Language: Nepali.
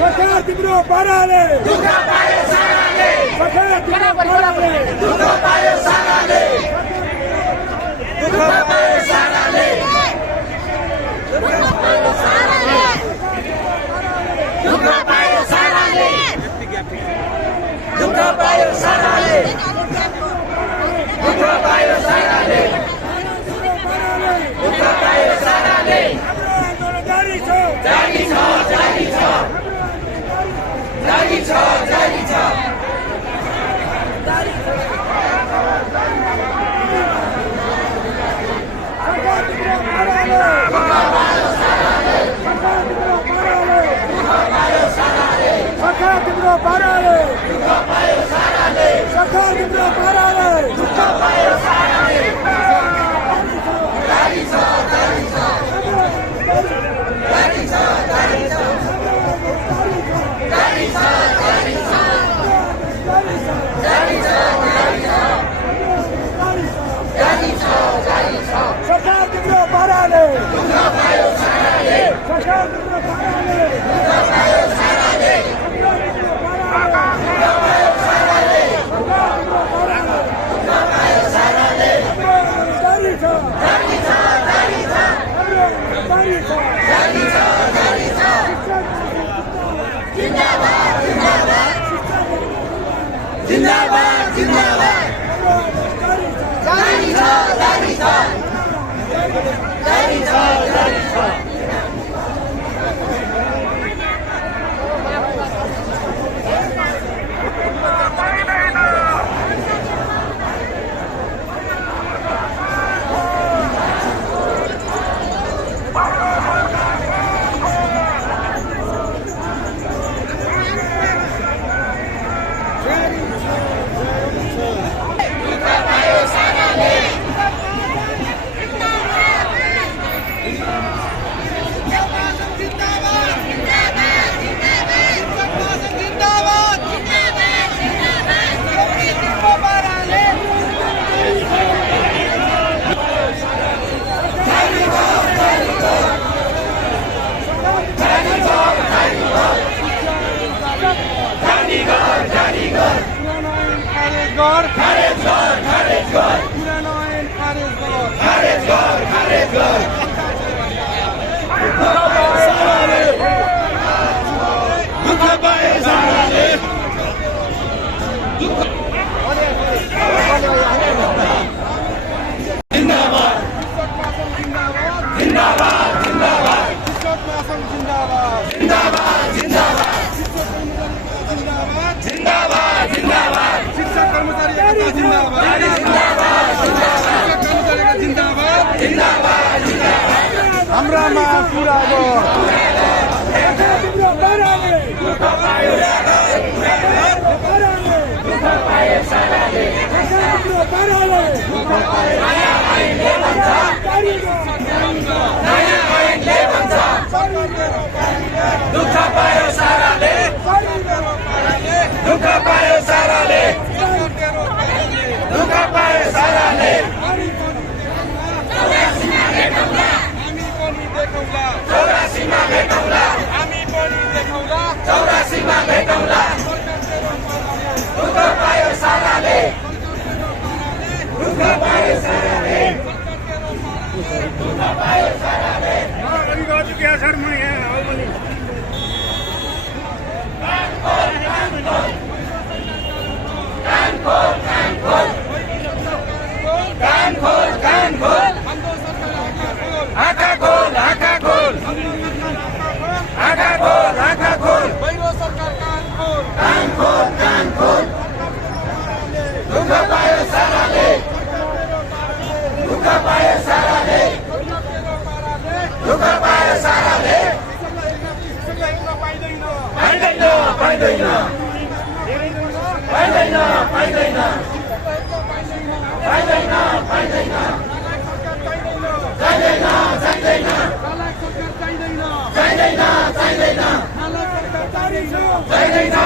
सरकार तिम्रो पाराले दुःख पायो साराले सरकार तिम्रो पाराले दुःख पायो साराले दुःख पायो साराले दुःख पायो साराले दुःख पायो साराले दुःख पायो साराले दुःख पायो साराले दुःख पायो साराले जारी छ जारी छ जारी छ जारी छ जारी छ जारी छ सरकार तिम्रो पाराले दुःख पायो साराले सरकार तिम्रो पाराले दुःख पायो साराले सरकार तिम्रो पाराले दुःख पायो साराले जारी छ जारी छ जारी छ जारी छ जारी छ जारी छ जारी छ जारी छ जारी छ सरकार तिम्रो पाराले दुःख पायो साराले सरकार तिम्रो पाराले दुःख पायो साराले दुःख पायो साराले दुःख पायो साराले जारी छ जारी छ जारी छ जारी छ जारी छ जारी छ जिंदाबाद जिंदाबाद जिंदाबाद जिंदाबाद जारी छ जारी छ जारी छ जारी छ पाइदैन नाला सरकार चाहिँदैन